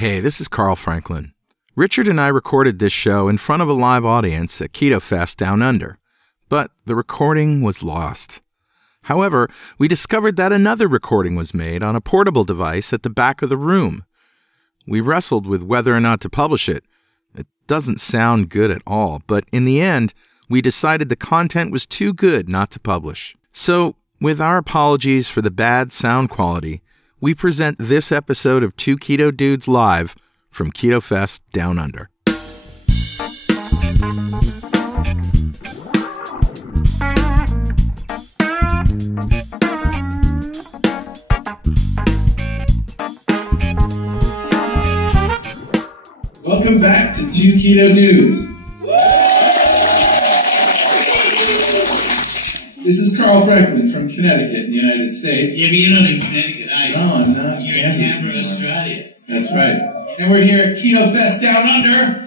Hey, this is Carl Franklin. Richard and I recorded this show in front of a live audience at Ketofest Downunder, but the recording was lost. However, we discovered that another recording was made on a portable device at the back of the room. We wrestled with whether or not to publish it. It doesn't sound good at all, but in the end, we decided the content was too good not to publish. So, with our apologies for the bad sound quality, we present this episode of Two Keto Dudes live from Ketofest Downunder. Welcome back to Two Keto Dudes. This is Carl Franklin from Connecticut in the United States. Yeah, but you're not in Connecticut, are you? No, I'm not. You're in Canberra, Australia. That's right. And we're here at Ketofest Downunder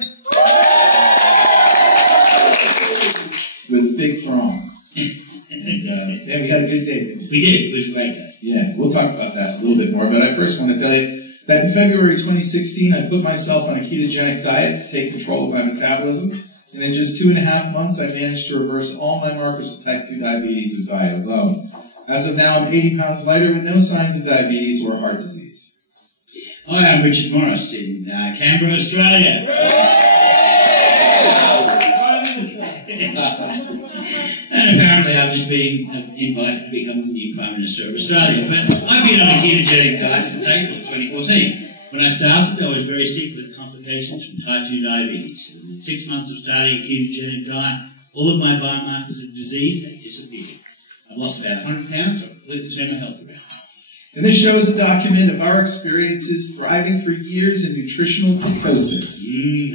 with a big throng. Yeah, we had a good day. We did. It was a great day. Yeah, we'll talk about that a little bit more. But I first want to tell you that in February 2016, I put myself on a ketogenic diet to take control of my metabolism. And in just 2.5 months, I managed to reverse all my markers of type 2 diabetes with diet alone. As of now, I'm 80 pounds lighter with no signs of diabetes or heart disease. Hi, I'm Richard Morris in Canberra, Australia. And apparently I've just been invited to become the new Prime Minister of Australia. But I've been on a ketogenic diet since April 2014. When I started, I was very sick with complications from type 2 diabetes. In 6 months of starting a ketogenic diet, all of my biomarkers of disease had disappeared. I've lost about 100 pounds, so I've completely turned my health around. And this show is a document of our experiences thriving for years in nutritional ketosis.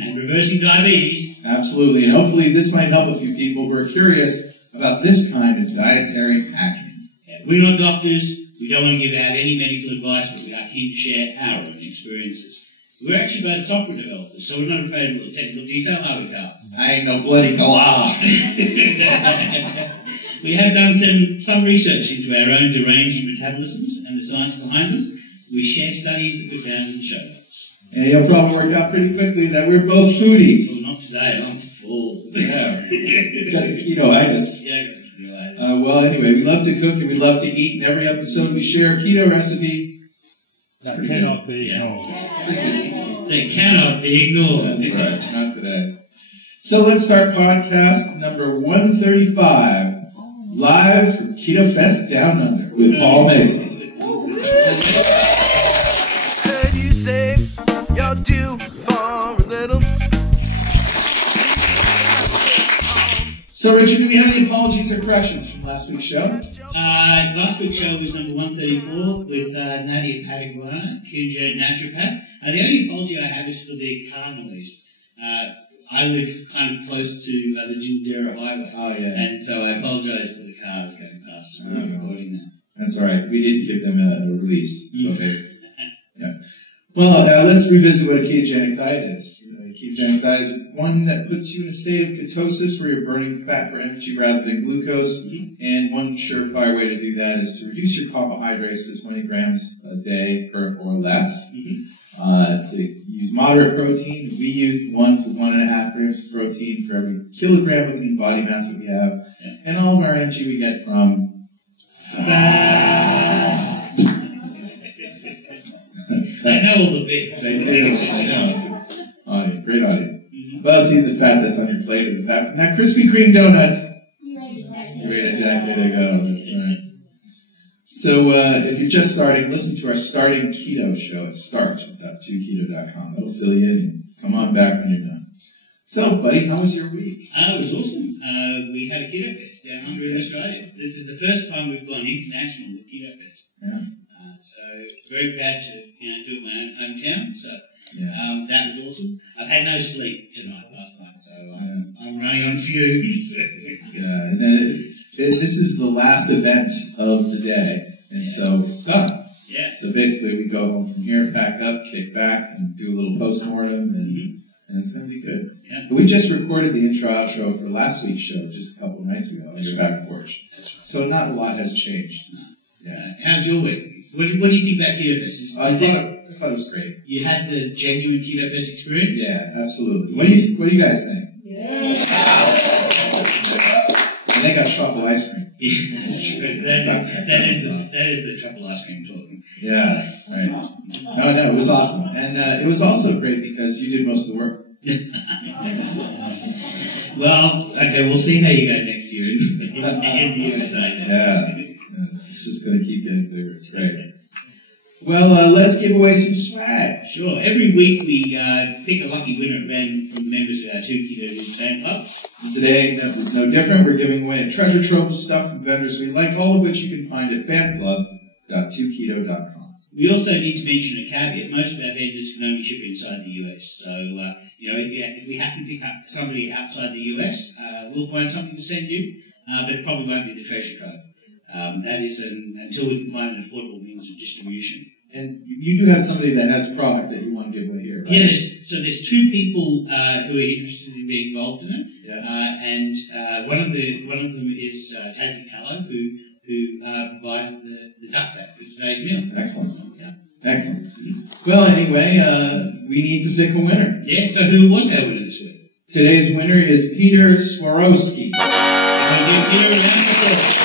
And reversing diabetes. Absolutely, and hopefully this might help a few people who are curious about this kind of dietary acumen. Yeah, we're not doctors. We don't want to give out any medical advice, but we are keen to share our own experiences. We're actually both software developers, so we're not afraid of the technical detail, are we, Carl? I ain't no bloody galah. We have done some research into our own deranged metabolisms and the science behind them. We share studies that we found in the show notes. And it'll probably work out pretty quickly that we're both foodies. Well, not today, I'm full. Yeah. Got the ketoitis. Yeah, I got the ketoitis. Well, anyway, we love to cook and we love to eat. In every episode we share a keto recipe. That cannot be ignored. They cannot be ignored. That's right, not today. So let's start podcast number 135, live from Ketofest Downunder with Paul Mason. Heard you say you're due for a little. So, Richard, do we have any apologies or corrections from last week's show? Last week's show was number 134 with Nadia Pataguana, ketogenic naturopath. The only apology I have is for the car noise. I live kind of close to the Jindera Highway. Oh, yeah. And so I apologise for the cars going past. We're recording now. That's all right. We did give them a release. So yeah. Well, let's revisit what a ketogenic diet is. A ketogenic diet is one that puts you in a state of ketosis where you're burning fat for energy rather than glucose. And one surefire way to do that is to reduce your carbohydrates to 20 grams a day or less. To use moderate protein, we used 1 to 1.5 grams of protein for every kilogram of lean body mass that we have. And all of our energy we get from fat. I know all the bits. They do. I know. It's an audience, great audience. Well, it's either the fat that's on your plate or the fat. Now, Krispy Kreme donut. Jack, there you go. That's right. So, if you're just starting, listen to our Starting Keto show at start.2keto.com. That'll fill you in. Come on back when you're done. So, buddy, how was your week? It was awesome. We had a Ketofest down under in Australia. This is the first time we've gone international with Ketofest. Yeah. So very proud to do it in my own hometown. So Yeah. That was awesome. I've had no sleep last night, so I'm running on fumes. Yeah, and then this is the last event of the day, and so it's done. Yeah. So basically, we go home from here, pack up, kick back, and do a little post-mortem, and it's going to be good. Yeah. But we just recorded the intro-outro for last week's show just a couple of nights ago on your back porch. So not a lot has changed. No. Yeah. How's your week? What do you think about Ketofest? I thought it was great. You had the genuine Ketofest experience? Yeah, absolutely. What do you guys think? Yeah. And they got truffle ice cream. Yeah, that's true. That is the truffle ice cream talking. Yeah, right. No, it was awesome. And it was also great because you did most of the work. Well, okay, we'll see how you go next year in the USA. Yeah, it's just going to keep getting bigger. It's great. Well, let's give away some swag. Sure. Every week we pick a lucky winner from members of our 2 Keto fan club. Today, that was no different. We're giving away a treasure trove of stuff from vendors we like, all of which you can find at fanclub.2keto.com. We also need to mention a caveat. Most of our vendors can only ship inside the US. So, if we happen to pick up somebody outside the US, we'll find something to send you, but it probably won't be the treasure trove. That is until we can find an affordable means of distribution. And you do have somebody that has a product that you want to give away here, right? Yeah, there's 2 people who are interested in being involved in it. Yeah. And one of them is Tassie Tallow, who provided the duck fat for today's meal. Excellent. Yeah. Excellent. Mm-hmm. Well, anyway, we need to pick a winner. Yeah, so who was our winner this week? Today's winner is Peter Swarovski. Peter, a round of applause.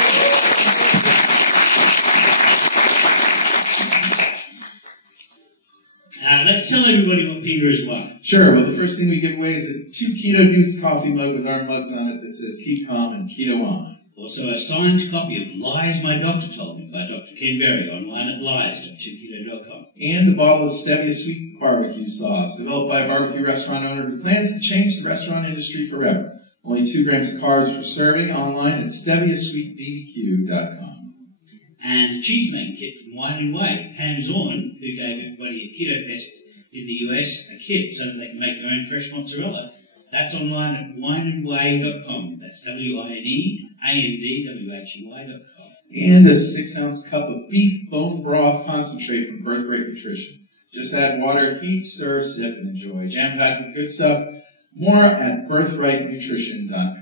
Let's tell everybody what Peter has won. Sure. Well, the first thing we give away is a 2 Keto Dudes coffee mug with our mugs on it that says Keep Calm and Keto On. Also a signed copy of Lies My Doctor Told Me by Dr. Ken Berry online at lies.2keto.com. And a bottle of Stevia Sweet Barbecue Sauce developed by a barbecue restaurant owner who plans to change the restaurant industry forever. Only 2 grams of carbs per serving online at steviasweetbbq.com. And a cheese-making kit from Wine & Way. Pam Zorn, who gave everybody at Ketofest in the US a kit so that they can make their own fresh mozzarella. That's online at wineandwhey.com. That's WINEANDWHEY.com. And a 6-ounce cup of beef bone broth concentrate from Birthright Nutrition. Just add water, heat, stir, sip, and enjoy. Jam-packed with good stuff. More at birthrightnutrition.com.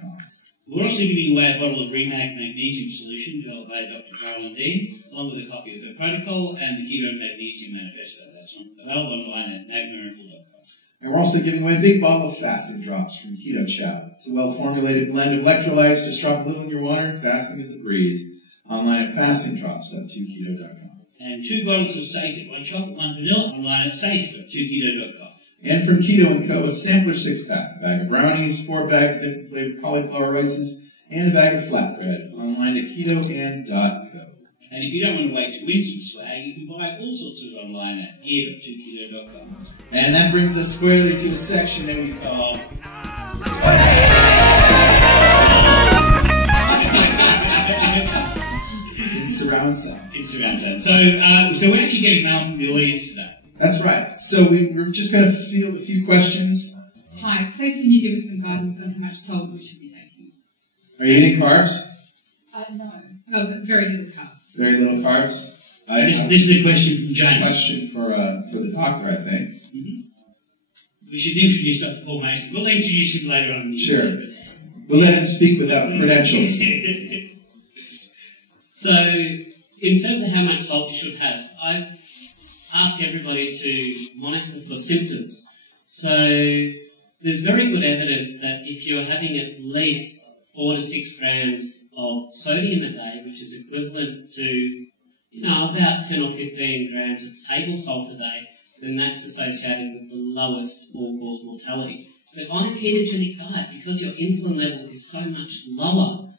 We're also giving away a bottle of Remag Magnesium Solution developed by Dr. Carolyn Dean, along with a copy of her protocol and the Keto Magnesium Manifesto. That's available online at magmiracle.com. And we're also giving away a big bottle of fasting drops from Keto Chapter. It's a well-formulated blend of electrolytes. Just drop a little in your water. Fasting is a breeze. Online at fastingdrops.2keto.com. And 2 bottles of Sated, 1 chocolate, 1 vanilla, online at sated.2keto.com. And from Keto & Co., a sampler 6-pack, a bag of brownies, 4 bags of different flavored cauliflower rices, and a bag of flatbread, online at ketoand.co. And if you don't want to wait to win some swag, you can buy all sorts of it online at gear.2keto.com. And that brings us squarely to a section that we call... in surround sound. In surround sound. So we're actually getting mail from the audience today. That's right. So we're just going to field a few questions. Hi, please can you give us some guidance on how much salt we should be taking? Are you eating carbs? No. Oh, very little carbs. Very little carbs? This is a question from Jane. A question for the doctor, I think. Mm-hmm. We should introduce Dr. Paul Mason. We'll introduce him later on. Sure. We'll let him speak without credentials. So, in terms of how much salt you should have, I've asked everybody to monitor for symptoms. So, there's very good evidence that if you're having at least 4 to 6 grams of sodium a day, which is equivalent to, about 10 or 15 grams of table salt a day, then that's associated with the lowest all-cause mortality. But on a ketogenic diet, because your insulin level is so much lower,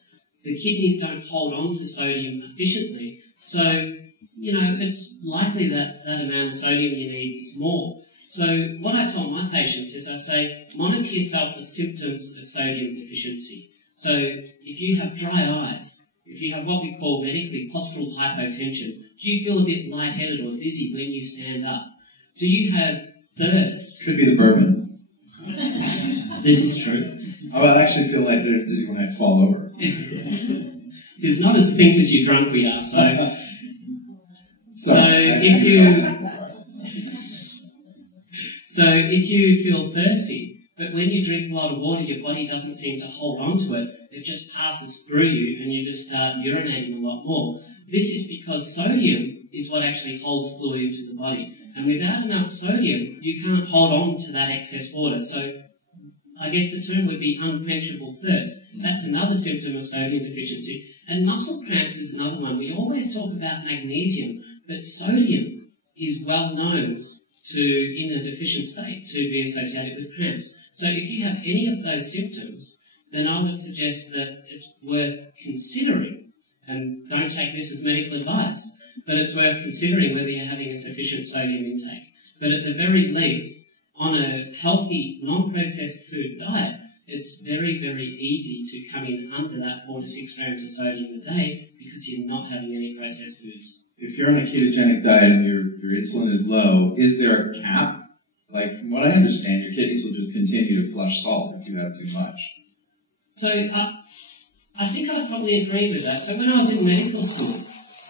the kidneys don't hold on to sodium efficiently. So, it's likely that that amount of sodium you need is more. So what I tell my patients is I say, monitor yourself for symptoms of sodium deficiency. So if you have dry eyes, if you have what we call medically postural hypotension, do you feel a bit lightheaded or dizzy when you stand up? Do you have thirst? Could be the bourbon. This is true. Oh, I actually feel like they're dizzy when I fall over. It's not as thick as you drunk we are, so... So if you feel thirsty, but when you drink a lot of water, your body doesn't seem to hold on to it, it just passes through you and you just start urinating a lot more. This is because sodium is what actually holds fluid into the body. And without enough sodium, you can't hold on to that excess water. So I guess the term would be unquenchable thirst. That's another symptom of sodium deficiency. And muscle cramps is another one. We always talk about magnesium, but sodium is well known to, in a deficient state, to be associated with cramps. So if you have any of those symptoms, then I would suggest that it's worth considering, and don't take this as medical advice, but it's worth considering whether you're having a sufficient sodium intake. But at the very least, on a healthy, non-processed food diet, it's very, very easy to come in under that 4 to 6 grams of sodium a day because you're not having any processed foods. If you're on a ketogenic diet and your insulin is low, is there a cap? Like, from what I understand, your kidneys will just continue to flush salt if you have too much. So I think I probably agree with that. So when I was in medical school,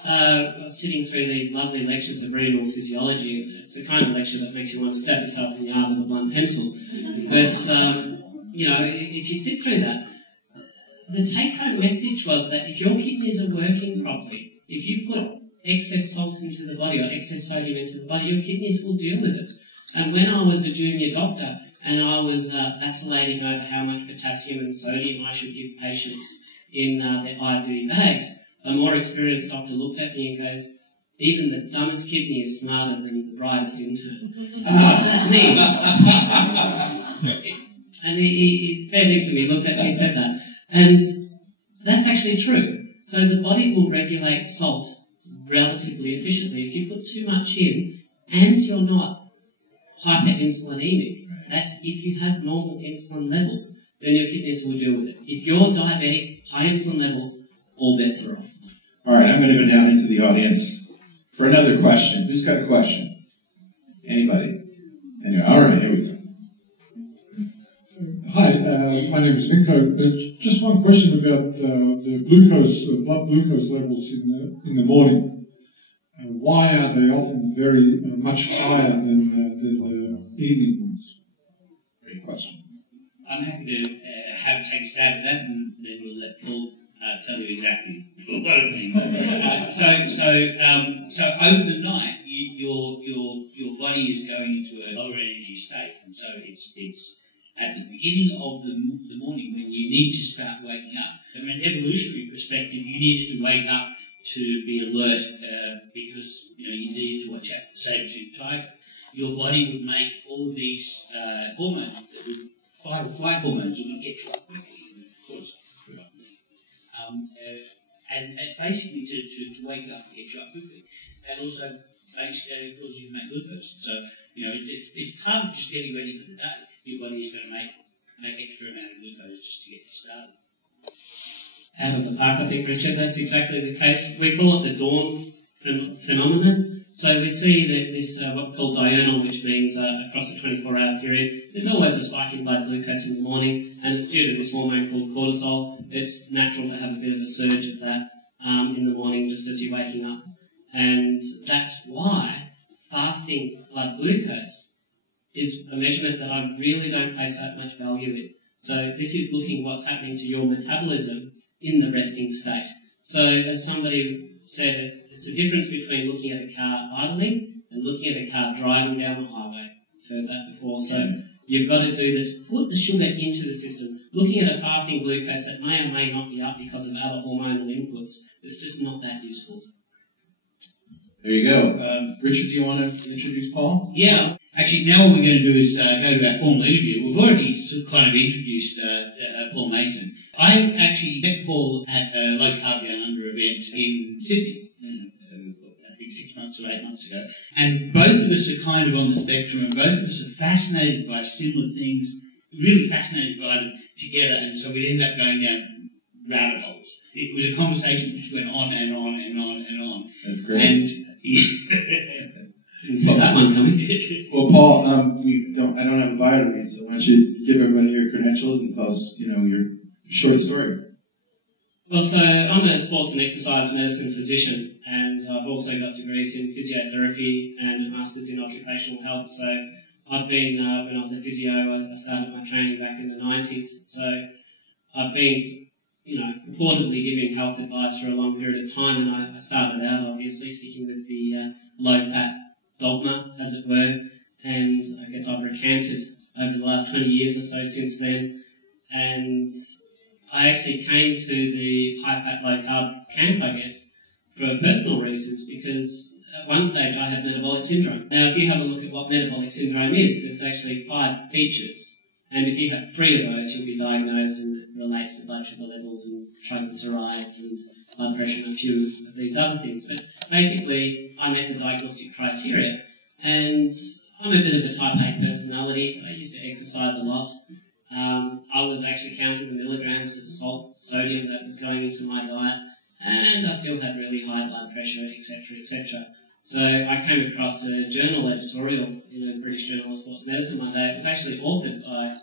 I was sitting through these lovely lectures of renal physiology. It's the kind of lecture that makes you want to stab yourself in the arm with a blunt pencil. But, you know, if you sit through that, the take-home message was that if your kidneys are working properly, if you put excess salt into the body or excess sodium into the body, your kidneys will deal with it. And when I was a junior doctor and I was vacillating over how much potassium and sodium I should give patients in their IV bags, a more experienced doctor looked at me and goes, even the dumbest kidney is smarter than the brightest intern. And what that means... and he fair dinkum me, looked at me, said that. And that's actually true. So the body will regulate salt relatively efficiently. If you put too much in and you're not hyperinsulinemic, that's if you have normal insulin levels, then your kidneys will deal with it. If you're diabetic, high insulin levels, all bets are off. All right, I'm going to go down into the audience for another question. Who's got a question? Anybody? Anyway, all right, here we go. Hi, my name is Nico. Just one question about the glucose, blood glucose levels in the morning. Why are they often very much higher than the evening ones? Great question. I'm happy to take a stab at that, and then we'll let Paul tell you exactly what it means. So over the night, your body is going into a lower energy state, and so it's at the beginning of the morning when you need to start waking up. From an evolutionary perspective, you needed to wake up to be alert because you needed to watch out for saber-tooth tiger. Your body would make all these hormones that would fight or flight hormones that would get you up quickly and cause and basically to wake up and get you up quickly. And also basically causes you to make glucose. So it's part of just getting ready for the day. Your body is going to make extra amount of glucose just to get you started. Out of the park, I think, Richard, that's exactly the case. We call it the dawn phenomenon. So we see that this what we call diurnal, which means across the 24-hour period, there's always a spike in blood glucose in the morning, and it's due to this hormone called cortisol. It's natural to have a bit of a surge of that in the morning just as you're waking up. And that's why fasting blood glucose is a measurement that I really don't place that much value in. So this is looking what's happening to your metabolism in the resting state. So as somebody said, it's the difference between looking at a car idling and looking at a car driving down the highway. I've heard that before. So you've got to do this, put the sugar into the system. Looking at a fasting glucose that may or may not be up because of other hormonal inputs, it's just not that useful. There you go. Richard, do you want to introduce Paul? Yeah. Actually, now what we're going to do is go to our formal interview. We've already kind of introduced Paul Mason. I actually met Paul at a low carb Downunder event in Sydney, I think 6 months or 8 months ago. And both of us are kind of on the spectrum, and both of us are fascinated by similar things, really fascinated by them together, and so we ended up going down rabbit holes. It was a conversation which went on and on and on and on. That's great. And Didn't see that one coming. Well, Paul, I don't have a bio to read, so why don't you give everybody your credentials and tell us, your short story. Well, so I'm a sports and exercise medicine physician, and I've also got degrees in physiotherapy and a master's in occupational health. So I've been, when I was a physio, I started my training back in the 90s. So I've been, purportedly giving health advice for a long period of time, and I started out, obviously, sticking with the low-fat dogma, as it were, and I guess I've recanted over the last 20 years or so since then. And I actually came to the high-fat, low-carb camp, I guess, for personal reasons, because at one stage I had metabolic syndrome. Now, if you have a look at what metabolic syndrome is, it's actually 5 features. And if you have 3 of those, you'll be diagnosed, and it relates to blood sugar levels and triglycerides and blood pressure and a few of these other things. But basically, I met the diagnostic criteria, and I'm a bit of a type A personality. I used to exercise a lot. I was actually counting the milligrams of salt, sodium that was going into my diet, and I still had really high blood pressure, etc., etc. So I came across a journal editorial in a British Journal of Sports Medicine one day. It was actually authored by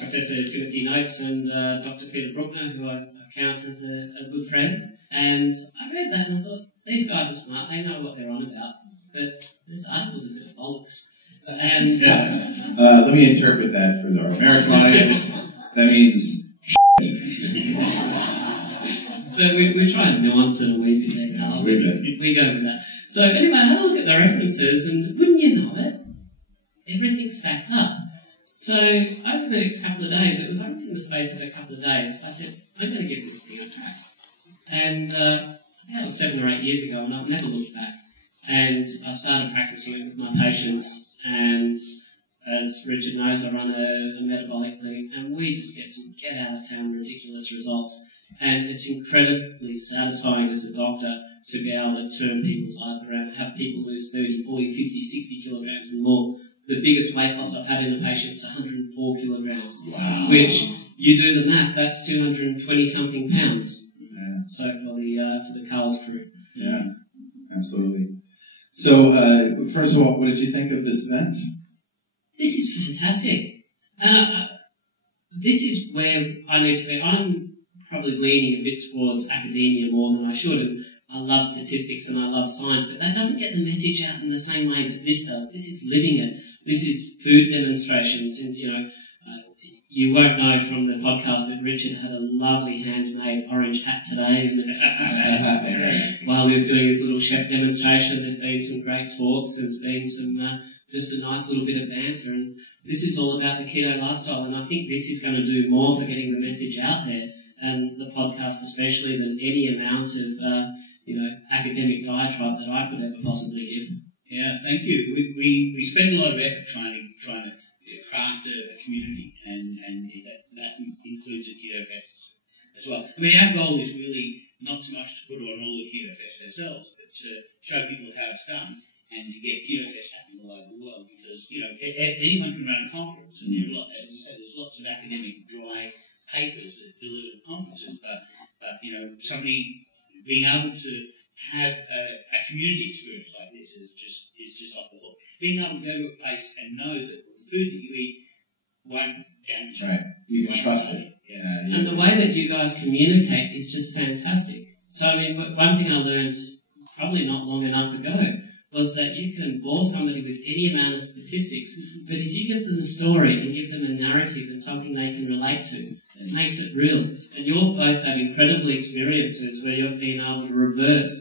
Professor Timothy Noakes and Dr. Peter Bruckner, who I count as a good friend. And I read that and I thought, these guys are smart, they know what they're on about. But this article's a bit of bollocks. And let me interpret that for our American audience. That means but we try and nuance it a wee bit there, Carl. We go with that. So anyway, I had a look at the references, and wouldn't you know it, everything stacked up. So over the next couple of days, it was only in the space of a couple of days, I said, I'm going to give this thing a crack. And that was 7 or 8 years ago, and I've never looked back. And I started practicing it with my patients, and as Richard knows, I run a metabolic clinic, and we just get some get-out-of-town ridiculous results. And it's incredibly satisfying as a doctor to be able to turn people's lives around, have people lose 30, 40, 50, 60 kilograms and more. The biggest weight loss I've had in a patient is 104 kilograms, wow. Which, you do the math, that's 220-something pounds. Yeah. So for the Carl's crew. Yeah, absolutely. So, first of all, what did you think of this event? This is fantastic. This is where I need to be. I'm probably leaning a bit towards academia more than I should, and I love statistics and I love science, but that doesn't get the message out in the same way that this does. This is living it. This is food demonstrations, and you won't know from the podcast, but Richard had a lovely handmade orange hat today, and while he was doing his little chef demonstration, there's been some great talks, there's been some just a nice little bit of banter, and this is all about the keto lifestyle, and I think this is going to do more for getting the message out there, and the podcast especially, than any amount of academic diatribe that I could ever possibly give. Yeah, thank you. We spend a lot of effort trying to craft a community, and that includes a Ketofest as well. I mean, our goal is really not so much to put on all the Ketofest ourselves, but to show people how it's done and to get Ketofest happening all over the world. Because anyone can run a conference, and as you said, there's lots of academic dry papers that deliver conferences, but somebody being able to have a community experience like this is just off the hook. Being able to go to a place and know that the food that you eat won't damage you. Right. You can trust it. Yeah. And the way that you guys communicate is just fantastic. So, I mean, one thing I learned probably not long enough ago was that you can bore somebody with any amount of statistics, but if you give them a story and give them a narrative and something they can relate to, it makes it real. And you've both had incredible experiences where you've been able to reverse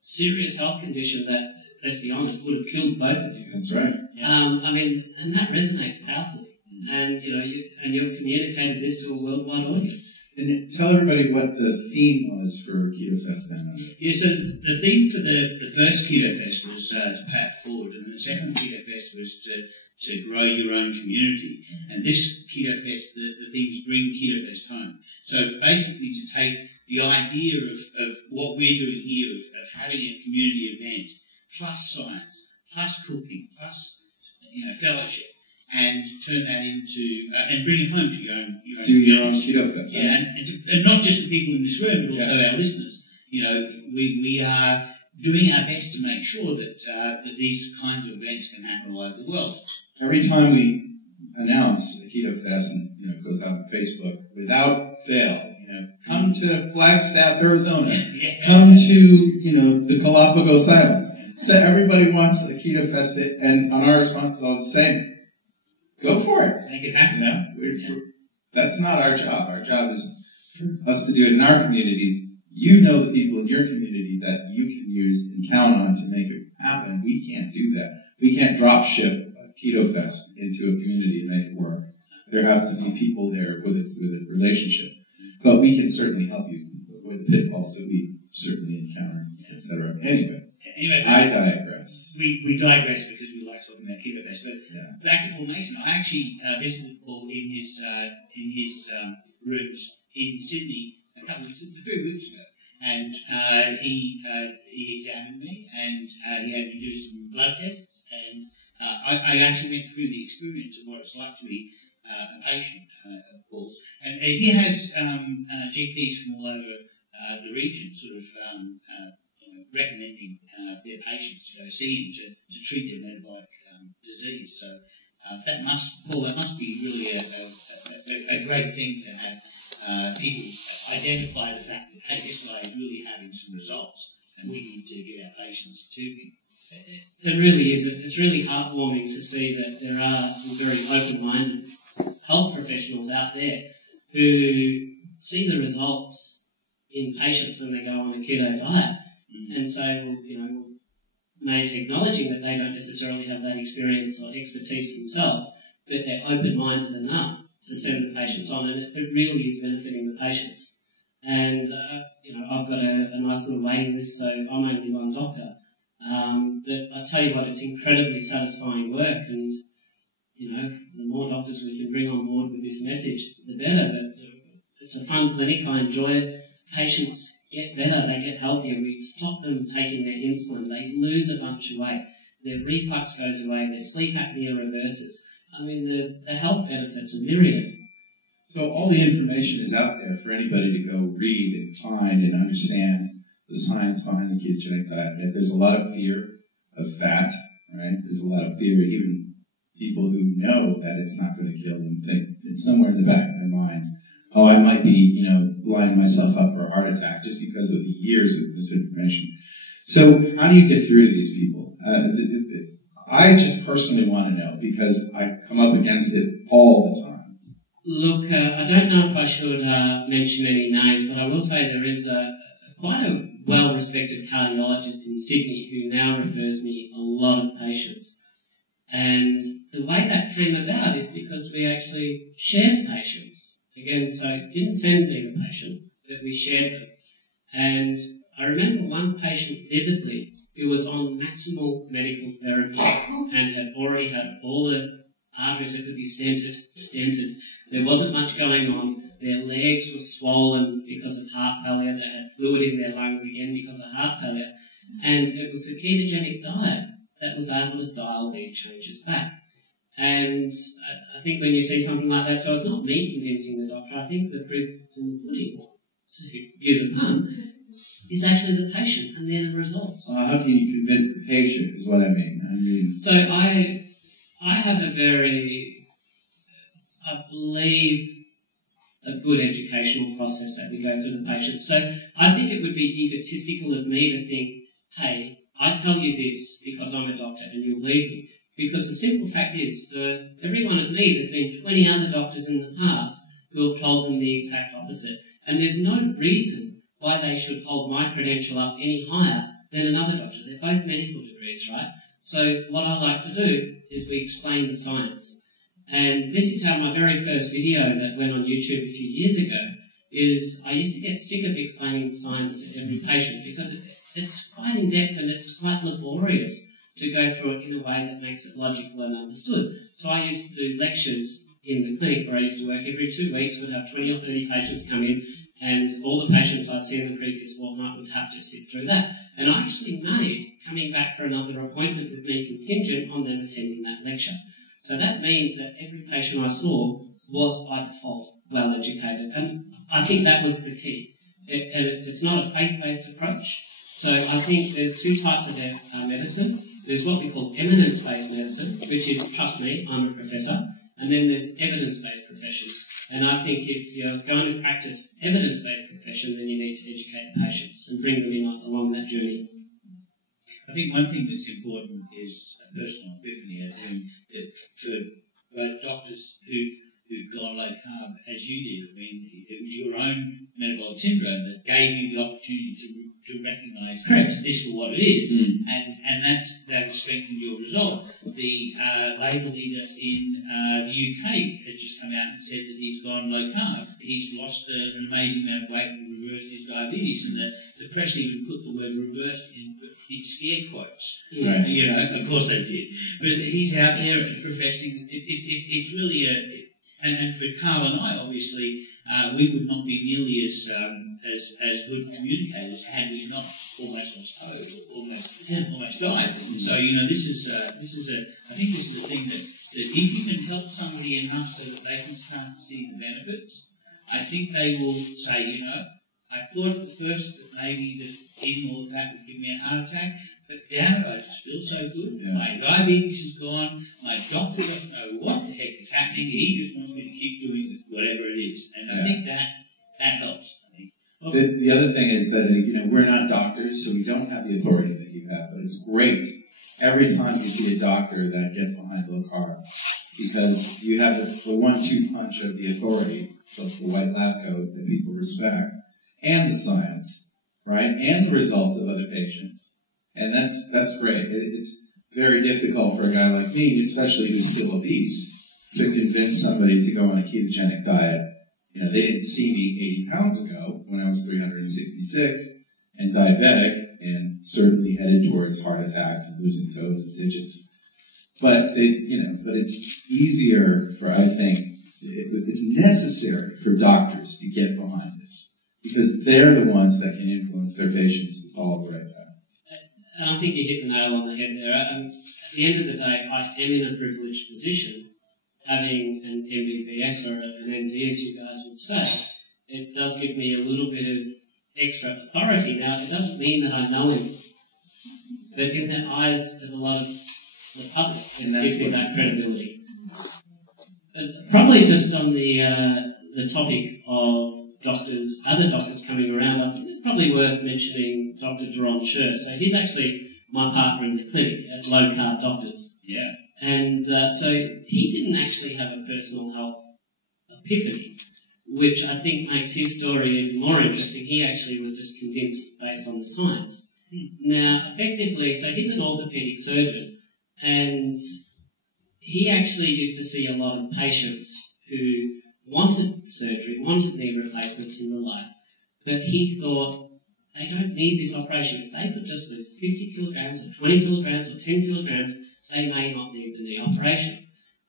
serious health condition that, let's be honest, would have killed both of you. That's right. And that resonates powerfully. And you've communicated this to a worldwide audience. And tell everybody what the theme was for Ketofest Downunder. Yeah, so the theme for the first Ketofest was to pay it forward, and the second Ketofest was to grow your own community. And this Ketofest, the theme is bring Ketofest home. So basically to take the idea of what we're doing here, of having a community event, plus science, plus cooking, plus fellowship, and turn that into and bring it home to your own. Do your own Ketofest. Yeah, and not just the people in this room, but also our listeners. We are doing our best to make sure that these kinds of events can happen all over the world. Every time we announce a Ketofest, and it goes out on Facebook, without fail, come to Flagstaff, Arizona. Come to the Galapagos Islands. So everybody wants a Ketofest, and on our response is always the same. Go for it. Make it happen. That's not our job. Our job is for us to do it in our communities. You know the people in your community that you can use and count on to make it happen. We can't do that. We can't drop ship Ketofest into a community and make it work. There have to be people there with a relationship. But we can certainly help you with the pitfalls that we certainly encounter, etc. Anyway, I digress. We digress because we like talking about Ketofest. But back to Paul Mason, I actually visited Paul in his rooms in Sydney a couple of weeks, 3 weeks ago, and he examined me, and he had me do some blood tests, and I actually went through the experience of what it's like to be a patient of Paul's, and he has GPs from all over the region, sort of recommending their patients to go see him to treat their metabolic disease. So that must be really a great thing to have people identify the fact that, hey, this guy is really having some results, and we need to get our patients to him. It really is. It's really heartwarming to see that there are some very open-minded health professionals out there who see the results in patients when they go on a keto diet, and say, well, maybe acknowledging that they don't necessarily have that experience or expertise themselves, but they're open-minded enough to send the patients on, and it really is benefiting the patients. And I've got a nice little waiting list, so I'm only one doctor. But I tell you what, it's incredibly satisfying work, and the more doctors we can bring on board with this message, the better. But it's a fun clinic. I enjoy it. Patients get better. They get healthier. We stop them taking their insulin. They lose a bunch of weight. Their reflux goes away. Their sleep apnea reverses. I mean, the health benefits are myriad. So all the information is out there for anybody to go read and find and understand the science behind the ketogenic diet. There's a lot of fear of fat, right? There's a lot of fear, even people who know that it's not going to kill them think it's somewhere in the back of their mind. Oh, I might be, lining myself up for a heart attack just because of the years of this information. So how do you get through to these people? I just personally want to know because I come up against it all the time. Look, I don't know if I should mention any names, but I will say there is quite a well-respected cardiologist in Sydney who now refers me a lot of patients. And the way that came about is because we actually shared patients. Again, so didn't send me the patient, but we shared them. And I remember one patient vividly who was on maximal medical therapy and had already had all the arteries that could be stented. There wasn't much going on. Their legs were swollen because of heart failure. They had fluid in their lungs again because of heart failure. And it was the ketogenic diet that was able to dial these changes back. And I think when you see something like that, so it's not me convincing the doctor, I think the proof in the pudding, to use a pun, is actually the patient and their results. How can you convince the patient is what I mean. So I have a very, I believe, a good educational process that we go through the patient. So I think it would be egotistical of me to think, hey, I tell you this because I'm a doctor and you'll believe me. Because the simple fact is, for every one of me, there's been 20 other doctors in the past who have told them the exact opposite. And there's no reason why they should hold my credential up any higher than another doctor. They're both medical degrees, right? So what I like to do is we explain the science. And this is how my very first video that went on YouTube a few years ago is I used to get sick of explaining the science to every patient because it's quite in-depth and it's quite laborious to go through it in a way that makes it logical and understood. So I used to do lectures in the clinic where I used to work every 2 weeks. We'd have 20 or 30 patients come in, and all the patients I'd seen in the previous fortnight would have to sit through that. And I actually made coming back for another appointment with me contingent on them attending that lecture. So that means that every patient I saw was by default well educated. And I think that was the key. It's not a faith-based approach. So I think there's two types of medicine. There's what we call eminence-based medicine, which is, trust me, I'm a professor, and then there's evidence-based profession. And I think if you're going to practice evidence-based profession, then you need to educate the patients and bring them in along that journey. I think one thing that's important is a personal epiphany. For both doctors who've gone low carb, as you did, I mean, it was your own metabolic syndrome that gave you the opportunity to recognise this for what it is, and that will strengthen your resolve. The Labour leader in the UK has just come out and said that he's gone low carb. He's lost an amazing amount of weight and reversed his diabetes, and the press even put the word reversed in scare quotes. Right. You know, of course they did. But he's out there professing it's really and for Carl and I, obviously, we would not be nearly as good communicators had we not almost lost hope, almost died. So this is I think this is the thing that if you can help somebody enough so that they can start to see the benefits, I think they will say, I thought at first that maybe that eating all of that would give me a heart attack, but damn it, I just feel so good. Yeah. My diabetes is gone. My doctor doesn't know what the heck is happening. He just wants me to keep doing whatever it is. And I think that helps. I think. Well, the other thing is that, we're not doctors, so we don't have the authority that you have, but it's great every time you see a doctor that gets behind low carb, because you have the 1-2 punch of the authority, so the white lab coat that people respect, and the science, right, and the results of other patients. And that's great. It's very difficult for a guy like me, especially who's still obese, to convince somebody to go on a ketogenic diet. They didn't see me 80 pounds ago when I was 366 and diabetic and certainly headed towards heart attacks and losing toes and digits. But but it's easier for, I think, it's necessary for doctors to get behind this, because they're the ones that can influence their patients to follow the right path. And I think you hit the nail on the head there. At the end of the day, I am in a privileged position. Having an MBBS or an MD, as you guys would say, it does give me a little bit of extra authority. Now, it doesn't mean that I know him, but in the eyes of a lot of the public, it gives me that credibility. But probably just on the topic of other doctors coming around, I think it's probably worth mentioning Dr. Jerome Scher. So he's actually my partner in the clinic at Low Carb Doctors. Yeah. And so he didn't actually have a personal health epiphany, which I think makes his story even more interesting. He actually was just convinced based on the science. Now, effectively, so he's an orthopedic surgeon, and he actually used to see a lot of patients who wanted surgery, wanted knee replacements and the like, but he thought, they don't need this operation. If they could just lose 50 kilograms or 20 kilograms or 10 kilograms, they may not need the knee operation.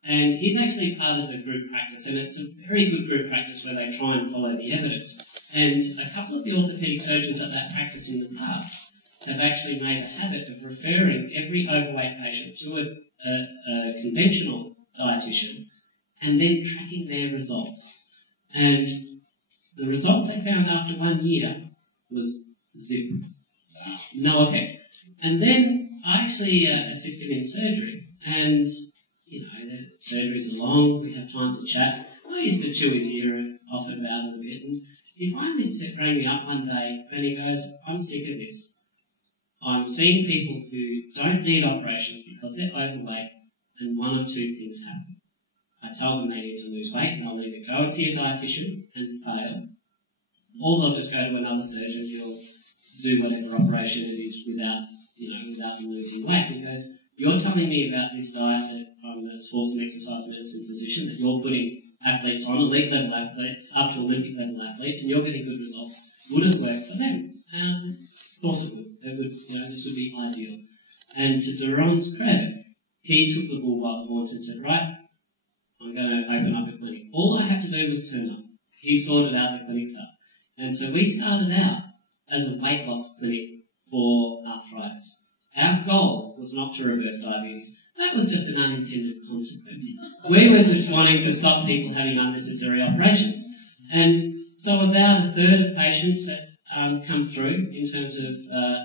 And he's actually part of the group practice, and it's a very good group practice where they try and follow the evidence. And a couple of the orthopaedic surgeons at that practice in the past have actually made a habit of referring every overweight patient to a conventional dietitian and then tracking their results. And the results they found after 1 year was zip. No effect. And then I actually assist him in surgery, and the surgery's long, we have time to chat. I used to chew his ear off about it a bit, and he finally rang me up one day and he goes, I'm sick of this. I'm seeing people who don't need operations because they're overweight, and one of two things happen. I tell them they need to lose weight, and they'll either go to your dietitian and fail, or they'll just go to another surgeon who'll do whatever operation it is without them losing weight. He goes, you're telling me about this diet that I'm a sports and exercise medicine physician, that you're putting athletes on, elite level athletes, up to Olympic level athletes, and you're getting good results. Would it work for them? And I said, of course it would. It would, this would be ideal. And to Daron's credit, he took the bull by the horns and said, right, I'm going to open up a clinic. All I have to do was turn up. He sorted out the clinic stuff. And so we started out as a weight loss clinic for arthritis. Our goal was not to reverse diabetes. That was just an unintended consequence. We were just wanting to stop people having unnecessary operations. And so about a third of patients that come through in terms of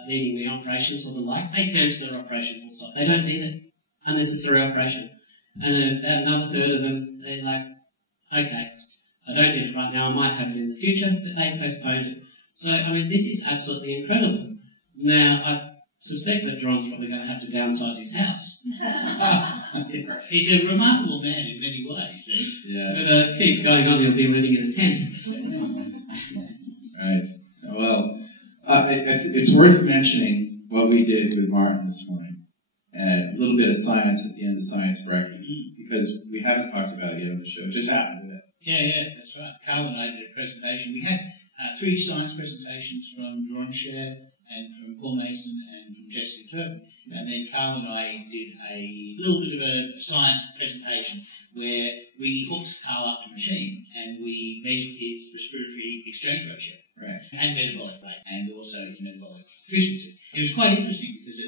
needing the operations or the like, they cancel their operation full stop. They don't need it. Unnecessary operation. And about another third of them, they're like, okay, I don't need it right now, I might have it in the future, but they postponed it. So, this is absolutely incredible. Now, I suspect that Daron's probably going to have to downsize his house. He's a remarkable man in many ways. Yeah. But keeps going on, he'll be living in a tent. Right. Well, it's worth mentioning what we did with Martin this morning, and a little bit of science at the end of science breakfast, because we haven't talked about it yet on the show. It just happened with it. Yeah, that's right. Carl and I did a presentation. We had 3 science presentations from Doron Sher and from Paul Mason and from Jessica Turpin. And then Carl and I did a little bit of a science presentation where we hooked Carl up to a machine and we measured his respiratory exchange ratio. Right. And metabolic rate, and also metabolic efficiency. It was quite interesting because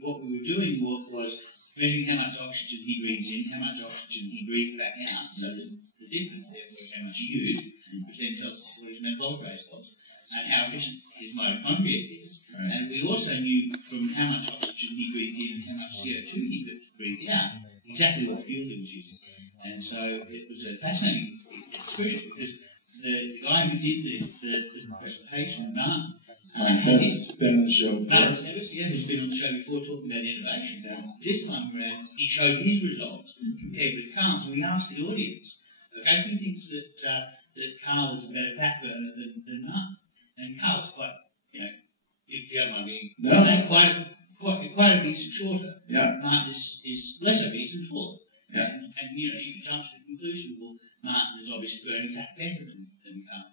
what we were doing was measuring how much oxygen he breathes in, how much oxygen he breathes back out. So the difference there was how much he used, which then tells us what his metabolic rate was and how efficient his mitochondria is. Right. And we also knew from how much oxygen he breathed in and how much CO2 he breathed out exactly what fuel he was using. And so it was a fascinating experience because the guy who did the presentation, Martin, Francaise, been on the show before. He's been on the show before talking about innovation. This time around, he showed his results compared with Carl's, and we asked the audience, okay, who thinks that Carl is a better fat burner than Martin? And Carl's quite, if you don't mind me saying, quite a decent shorter. Yeah. Martin is less obese and taller. Yeah. And you can jump to the conclusion, well, Martin is obviously burning fat better than Carl.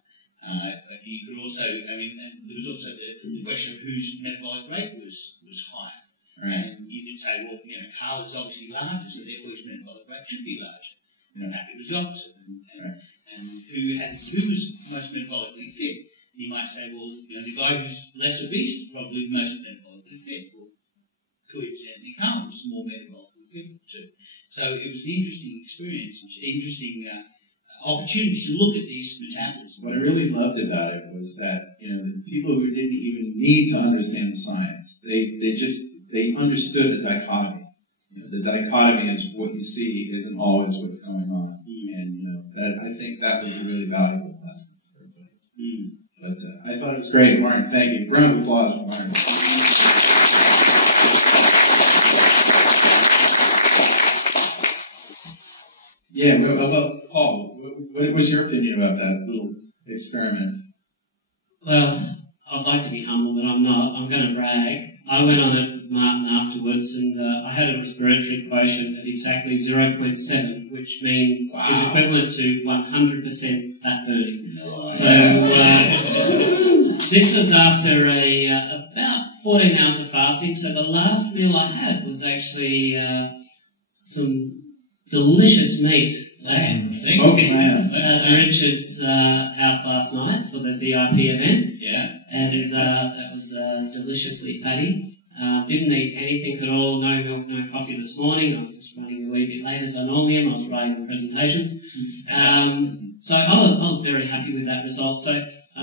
But you could also, and there was also the question of whose metabolic rate was higher. Right. And you could say, well, Carl is obviously larger, so therefore his metabolic rate should be larger. In fact, it was the opposite. And who was most metabolically fit? You might say, well, the guy who's less obese is probably most metabolically fit. Well, coincidentally, Carl was more metabolically fit too. So it was an interesting experience, interesting opportunity to look at these metabolisms. What I really loved about it was that the people who didn't even need to understand the science, they understood the dichotomy. The dichotomy is what you see isn't always what's going on, and that I think that was a really valuable lesson for everybody. But I thought it was great, Martin. Thank you. Round of applause for Martin. Yeah, well, Paul, what was your opinion about that little experiment? Well, I'd like to be humble, but I'm not. I'm going to brag. I went on it with Martin afterwards, and I had a respiratory quotient of exactly 0.7, which means is equivalent to 100% fat burning. Nice. So this was after about 14 hours of fasting. So the last meal I had was actually some delicious meat. Smoked lamb. At Richard's house last night for the VIP event. Yeah. And that was deliciously fatty. Didn't eat anything at all, no milk, no coffee this morning. I was just running a wee bit late as I normally am. I was writing the presentations. So I was very happy with that result. So,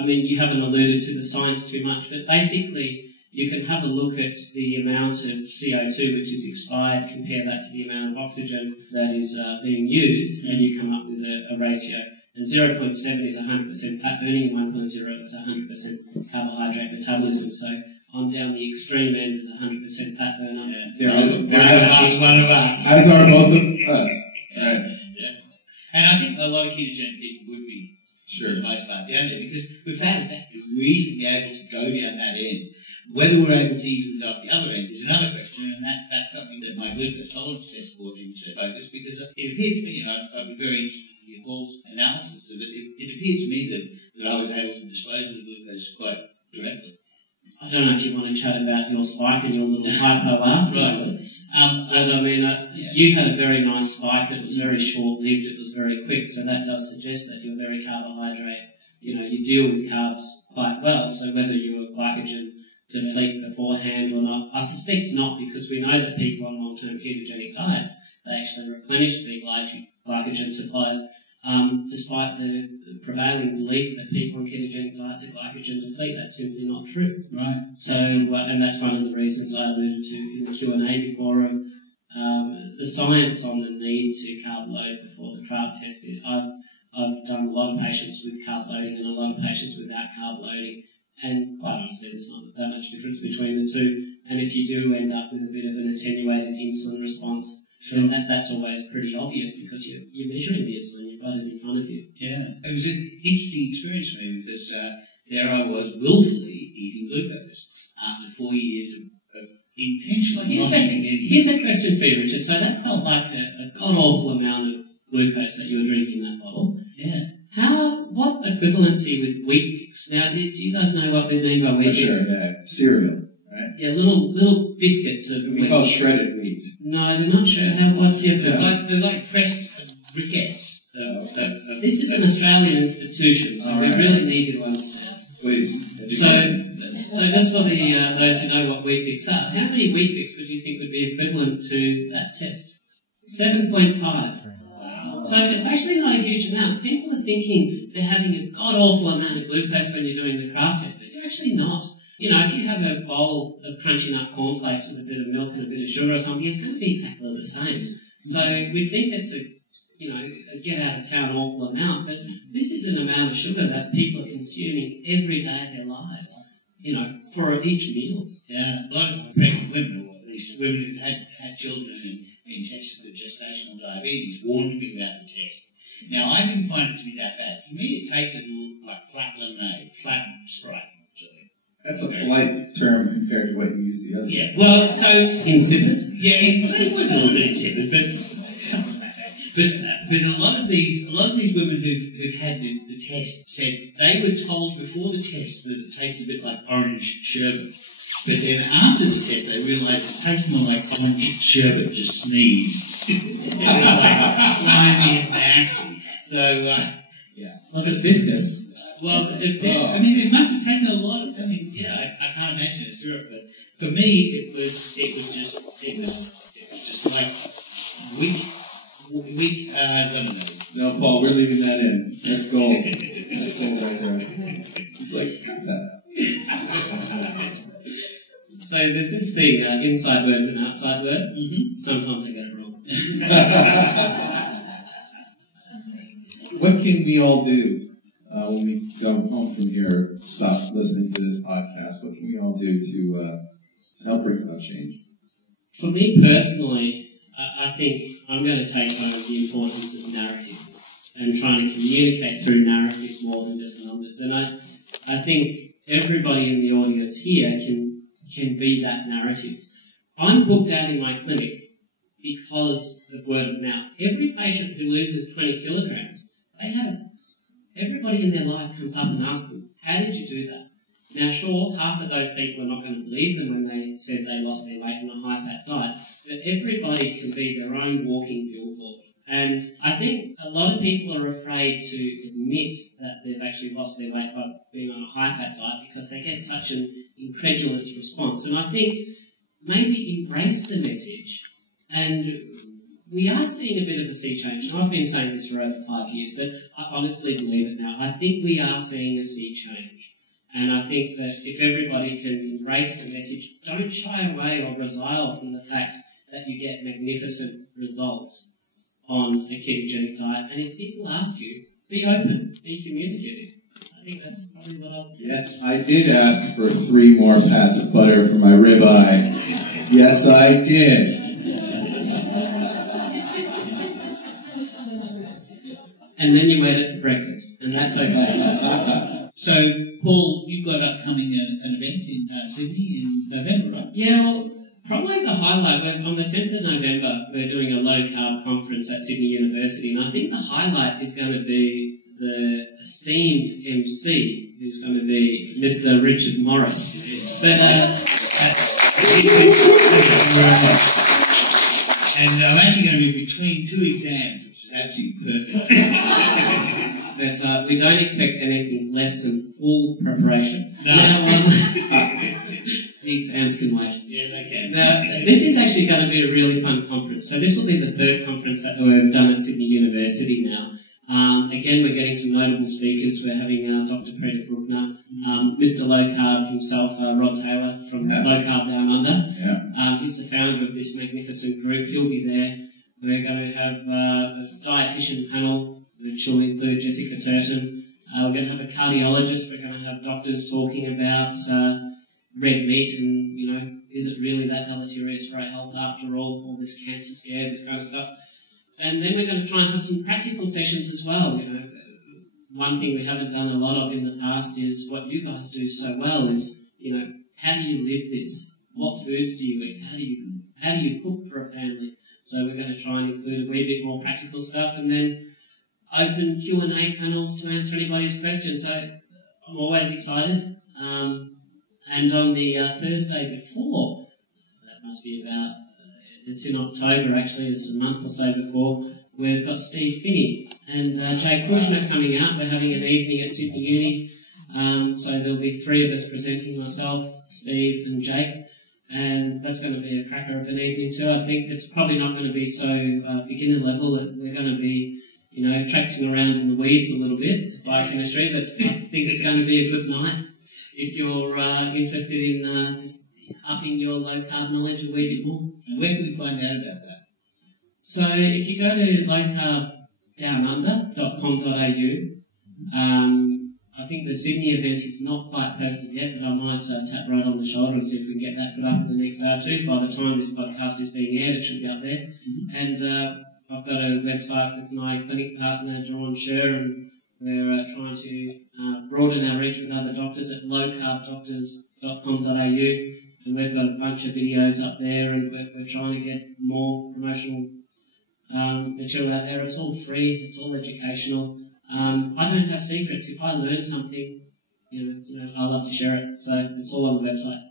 you haven't alluded to the science too much, but basically you can have a look at the amount of CO2 which is expired, compare that to the amount of oxygen that is being used, and you come up with a ratio. And 0.7 is 100% fat burning, and 1.0 is 100% carbohydrate metabolism. So I'm down the extreme end as 100% fat burner. One of us. As are both of us. Right. Yeah. And I think a lot of ketogenic people would be, for the most part, down there, because we've found that we're reasonably able to go down that end. Whether we're able to easily go up the other end is another question, and that's something that my glucose tolerance test brought into focus, because it appeared to me, I'd be very interested in your Paul's analysis of it, it appeared to me that I was able to dispose of the glucose quite directly. I don't know if you want to chat about your spike and your little hypo afterwards. You had a very nice spike. It was very short-lived. It was very quick. So that does suggest that you're very carbohydrate. You deal with carbs quite well. So whether you were glycogen deplete beforehand or not, I suspect not, because we know that people on long-term ketogenic diets, they actually replenish the glycogen supplies, despite the prevailing belief that people on ketogenic diets are glycogen deplete. That's simply not true. Right. So, and that's one of the reasons I alluded to in the Q&A before of the science on the need to carb load before the craft test. I've done a lot of patients with carb loading and a lot of patients without carb loading, and quite honestly, there's not that much difference between the two. And if you do end up with a bit of an attenuated insulin response, then that's always pretty obvious, because you're measuring the insulin, you've got it in front of you. Yeah, it was an interesting experience for me, because there I was willfully eating glucose after 4 years of intentional not eating anything. Here's a question for you, Richard. So that felt like a god-awful amount of glucose that you were drinking in that bottle. Yeah. What equivalency with wheat bix? Now, do you guys know what we mean by wheat bix? Sure, yeah. Cereal, right? Yeah, little biscuits of We wheat. call shredded wheat. No, they're not sure. What's the equivalent? They're like pressed briquettes. This is an Australian institution, so we really need you to understand. Please. So just for the those who know what wheat bix are, how many wheat bix would you think would be equivalent to that test? 7.5. Wow. So it's actually not a huge amount. People are thinking they're having a god-awful amount of glucose when you're doing the craft test, but you're actually not. You know, if you have a bowl of crunchy nut cornflakes with a bit of milk and a bit of sugar or something, it's going to be exactly the same. So we think it's a get-out-of-town awful amount, but this is an amount of sugar that people are consuming every day of their lives, for each meal. Yeah, a lot of pregnant women, or at least women who've had children and tested with gestational diabetes, warned me about the test. Now, I didn't find it to be that bad. For me, it tasted like flat lemonade, flat Sprite, actually. That's a polite term compared to what you use the other day. Yeah, well, so... Insipid? Yeah, it was a little bit insipid, but a lot of these women who've had the test said they were told before the test that it tasted a bit like orange sherbet. But then after the test, they realised it tasted more like orange sherbet, just sneezed. It was like slimy and nasty. So, yeah. Was it viscous? Well, it must have taken a lot of, I can't imagine a syrup, but for me, it was just like weak lemonade. No, Paul, we're leaving that in. That's gold. That's gold right there. It's like, cut that. So there's this thing, inside words and outside words. Mm-hmm. Sometimes I get it wrong. What can we all do when we go home from here, stop listening to this podcast? What can we all do to help bring about change? For me personally, I think I'm going to take home the importance of narrative and trying to communicate through narrative more than just numbers. And I think everybody in the audience here can be that narrative. I'm booked out in my clinic because of word of mouth. Every patient who loses 20 kilograms, everybody in their life comes up and asks them, how did you do that? Now, sure, half of those people are not going to believe them when they said they lost their weight on a high-fat diet, but everybody can be their own walking billboard. And I think a lot of people are afraid to admit that they've actually lost their weight by being on a high-fat diet because they get such an incredulous response. And I think maybe embrace the message. And we are seeing a bit of a sea change. And I've been saying this for over 5 years, but I honestly believe it now. I think we are seeing a sea change. And I think that if everybody can embrace the message, don't shy away or resile from the fact that you get magnificent results on a ketogenic diet. And if people ask you, be open, be communicative. I think that's probably what I'll... Yes, I did ask for 3 more pats of butter for my ribeye. Yes, I did. And then you ate it for breakfast, and that's okay. So, Paul, you've got upcoming an event in Sydney in November, right? Yeah, well, probably the highlight, on the 10th of November, we're doing a low-carb conference at Sydney University, and I think the highlight is going to be the esteemed MC, who's going to be Mr. Richard Morris. But, thank you very much. And I'm actually going to be between 2 exams, which is absolutely perfect. But we don't expect anything less than full preparation. No. Now, the exams can wait. Yeah, they can. Now, this is actually going to be a really fun conference. So this will be the 3rd conference that we've done at Sydney University now. Again, we're getting some notable speakers. We're having Dr. Peter Bruckner, Mr. Low Carb himself, Rod Taylor from Low Carb Downunder. Yeah. He's the founder of this magnificent group. He'll be there. We're going to have a dietitian panel, which will include Jessica Turton. We're going to have a cardiologist. We're going to have doctors talking about red meat and, is it really that deleterious for our health after all this cancer scare, this kind of stuff. And then we're going to try and have some practical sessions as well, one thing we haven't done a lot of in the past is what you guys do so well is, how do you live this? What foods do you eat? How do you cook for a family? So we're going to try and include a wee bit more practical stuff, and then open Q&A panels to answer anybody's questions. So I'm always excited. And on the Thursday before, that must be about, it's in October actually, it's a month or so before, we've got Steve Finney and Jake Kushner coming out. We're having an evening at Sydney Uni. So there'll be three of us presenting, myself, Steve and Jake. And that's going to be a cracker of an evening too. I think it's probably not going to be so beginner level. That we're going to be, traipsing around in the weeds a little bit, biochemistry, but I think it's going to be a good night. If you're interested in just upping your low-carb knowledge a wee bit more. And where can we find out about that? So if you go to lowcarbdownunder.com.au, I think the Sydney event is not quite posted yet, but I might tap right on the shoulder and see if we can get that put up in the next hour or two. By the time this podcast is being aired, it should be up there. Mm-hmm. And I've got a website with my clinic partner, John Scher, and we're trying to broaden our reach with other doctors at lowcarbdoctors.com.au. And we've got a bunch of videos up there, and we're trying to get more promotional material out there. It's all free, it's all educational. I don't have secrets. If I learn something, I love to share it. So it's all on the website.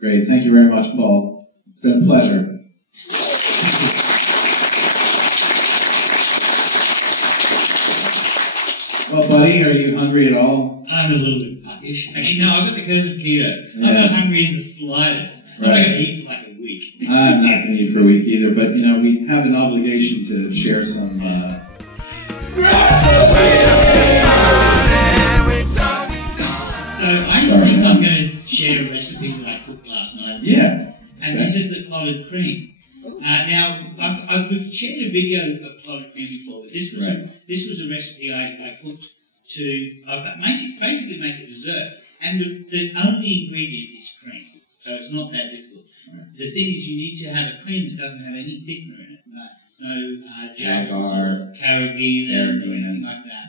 Great. Thank you very much, Paul. It's been a pleasure. Well, buddy, are you hungry at all? I'm a little bit peckish. Actually, no, I've got the curse of keto. Yeah. I'm not hungry in the slightest. I'm not going to eat for like a week. I'm not going to eat for a week either, but, we have an obligation to share some... So I think I'm going to share a recipe that I cooked last night. Yeah. And this is the clotted cream. Now, I've shared a video of clotted cream before, but this was a recipe I cooked to basically make a dessert. And the only ingredient is cream, so it's not that difficult. Right. The thing is, you need to have a cream that doesn't have any thickener in it. No Jaggers or carrageenan or anything like that.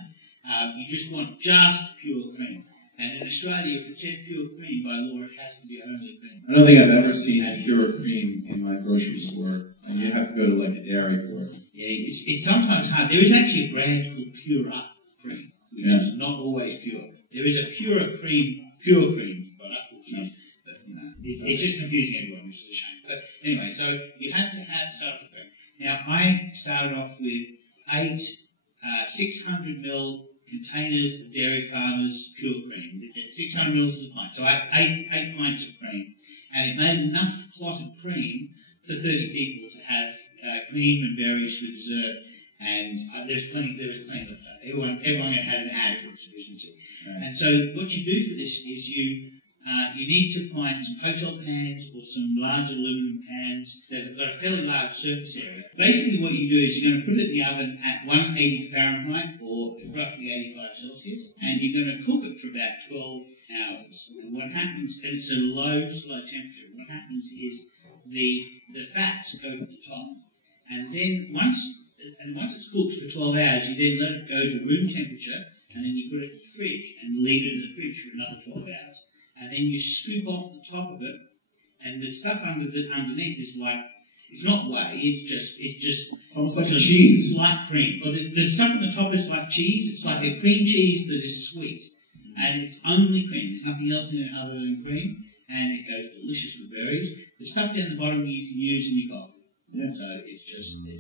You just want just pure cream. And in Australia, if it says pure cream, by law, it has to be only cream. I don't think I've ever seen pure cream in my grocery store. And you have to go to like a dairy for it. Yeah, it's sometimes hard. There is actually a brand called Pure Up Cream, which is not always pure. There is a pure cream product, which is, but, it's just confusing everyone, which is a shame. But anyway, so you have to start with cream. Now, I started off with 8 600ml containers of Dairy Farmers pure cream. 600 ml is a pint. So I had 8 pints of cream. And it made enough clotted cream for 30 people to have cream and berries for dessert. And there was plenty left over. Everyone had an adequate sufficiency. Right. And so what you do for this is you need to find some hotel pans or some large aluminum pans that have got a fairly large surface area. Basically what you do is you're going to put it in the oven at 180 Fahrenheit or roughly 85 Celsius, and you're going to cook it for about 12 hours. And what happens, and it's a slow temperature, what happens is the fats go to the top, and then once it's cooked for 12 hours, you then let it go to room temperature, and then you put it in the fridge and leave it in the fridge for another 12 hours. And then you scoop off the top of it, and the stuff underneath is like, it's not whey, it's almost like a cheese. It's like cream. Well, the stuff on the top is like cheese. It's like a cream cheese that is sweet. And it's only cream. There's nothing else in it other than cream. And it goes delicious with berries. The stuff down the bottom you can use in your coffee. Yeah. So it's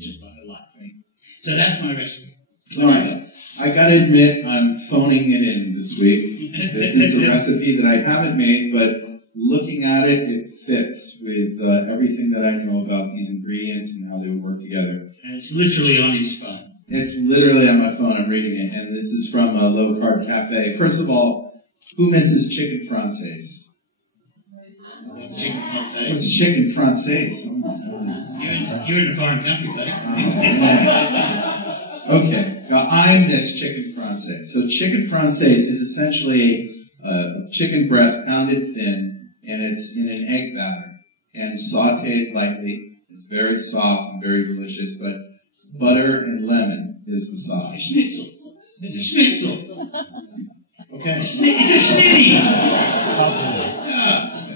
just like a light cream. So that's my recipe. All right. I got to admit, I'm phoning it in this week. This is a recipe that I haven't made, but looking at it, it fits with everything that I know about these ingredients and how they work together. And it's literally on his phone. It's literally on my phone. I'm reading it, and this is from a Low Carb Cafe. First of all, who misses chicken Francaise? What's chicken Francaise? What's chicken Francaise? Oh my God. You're in a foreign country, buddy. Okay, now I miss chicken Francaise. So chicken Francaise is essentially a chicken breast pounded thin, and it's in an egg batter and sautéed lightly. It's very soft and very delicious, but butter and lemon is the sauce. Schnitzel. It's a schnitzel. Okay. It's a schnitty.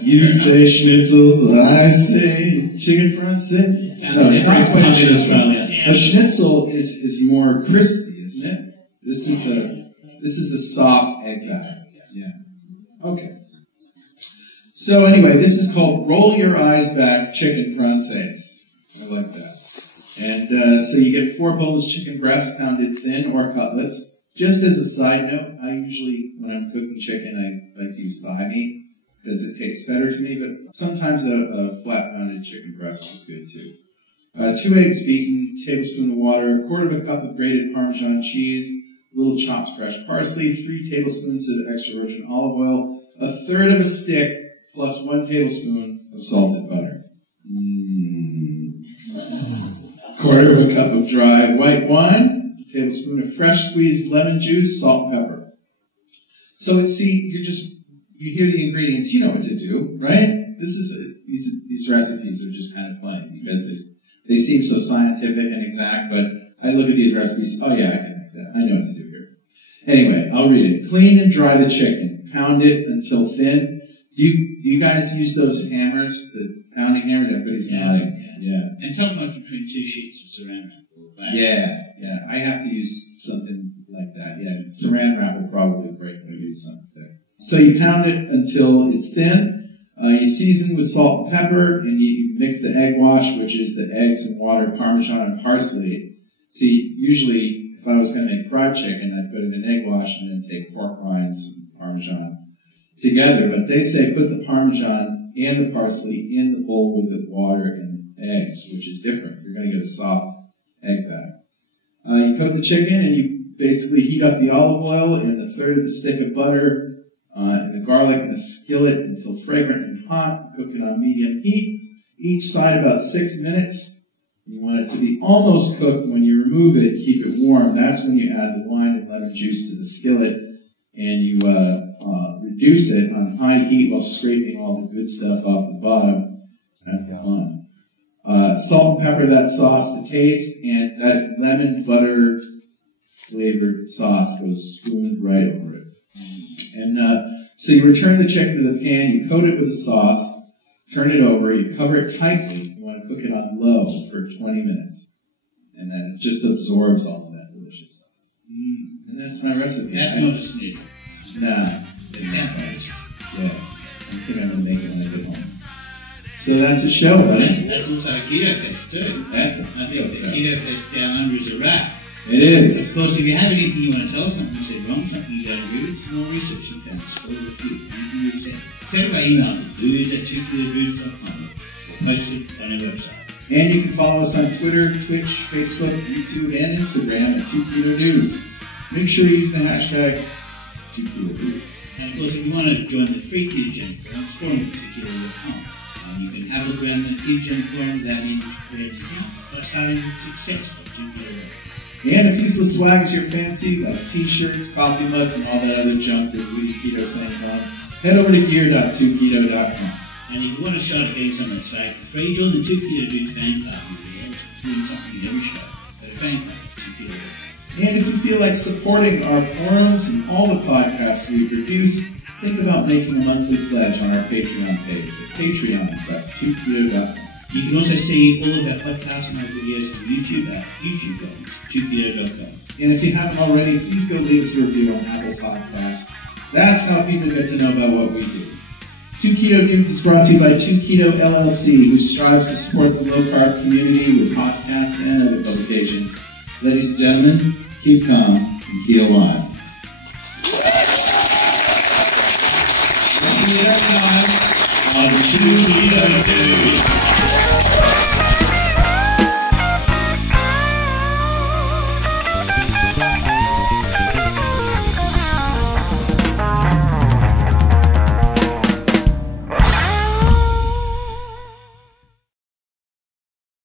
You say schnitzel, I say chicken Francaise. No, it's not quite schnitzel. A schnitzel is more crispy, isn't it? This is a soft egg bag. Yeah. Okay. So anyway, this is called Roll Your Eyes Back Chicken Francaise. I like that. And so you get 4 boneless chicken breasts pounded thin or cutlets. Just as a side note, I usually, when I'm cooking chicken, I like to use thigh meat because it tastes better to me, but sometimes a flat pounded chicken breast is good too. 2 eggs beaten, tablespoon of water, 1/4 cup of grated Parmesan cheese, a little chopped fresh parsley, 3 tablespoons of extra virgin olive oil, 1/3 of a stick, plus 1 tablespoon of salted butter. 1/4 cup of dry white wine, a tablespoon of fresh squeezed lemon juice, salt and pepper. So you hear the ingredients, you know what to do, right? These recipes are just kind of funny because they seem so scientific and exact, but I look at these recipes, oh yeah, I can make that. I know what to do here. Anyway, I'll read it. Clean and dry the chicken. Pound it until thin. Do you guys use those hammers, the pounding hammers? Everybody's nodding. Yeah. And sometimes between 2 sheets of saran wrap. Yeah. I have to use something like that. Yeah, saran wrap will probably break when I use something there. So you pound it until it's thin. You season with salt and pepper, and you mix the egg wash, which is the eggs and water, Parmesan, and parsley. See, usually, if I was going to make fried chicken, I'd put it in egg wash and then take pork rinds and Parmesan together. But they say put the Parmesan and the parsley in the bowl with the water and eggs, which is different. You're going to get a soft egg bag. You cook the chicken, and you basically heat up the olive oil and 1/3 of the stick of butter, and the garlic in a skillet until fragrant and hot. Cook it on medium heat. Each side about 6 minutes. You want it to be almost cooked. When you remove it, keep it warm. That's when you add the wine and lemon juice to the skillet, and you reduce it on high heat while scraping all the good stuff off the bottom. That's the fun. Salt and pepper that sauce to taste, and that lemon butter flavored sauce goes spooned right over it. And so you return the chicken to the pan, you coat it with the sauce, turn it over, you cover it tightly. You want to cook it on low for 20 minutes. And then it just absorbs all of that delicious sauce. And that's my recipe. That's not a sneak. Nah. It sounds like it. Yeah. I think I'm going to make it when I get home. So that's a show, buddy. That's also a Ketofest too. I think the Ketofest Down Under is a wrap. It is. Of course, if you have anything you want to tell us, something you said wrong, something you don't agree with, more research you can explore with you. Send it by email to booze@2kilodudes.com or post it on our website. And you can follow us on Twitter, Twitch, Facebook, YouTube, and Instagram at 2kilodudes. Make sure you use the hashtag 2kilodudes. And of course, if you want to join the free Ketogenic forum, explore.com. You can have a look around the Ketogenic forum that means starting success of 2kilo. And if useless swag is your fancy, like t-shirts, coffee mugs, and all that other junk that we keto saying on, head over to gear.2keto.com. And if you want a shot at getting some of that swag for free, join the 2Keto Dudes fan club. We're doing something in every show. So fan club, 2Keto. And if you feel like supporting our forums and all the podcasts we produce, think about making a monthly pledge on our Patreon page at patreon.2keto.com. You can also see all of our podcasts and our videos on YouTube at youtube.2keto.com. And if you haven't already, please go leave us a review on Apple Podcasts. That's how people get to know about what we do. 2Keto Dudes is brought to you by 2Keto LLC, who strives to support the low-carb community with podcasts and other publications. Ladies and gentlemen, keep calm and keto alive. See you next time on 2Keto Dudes.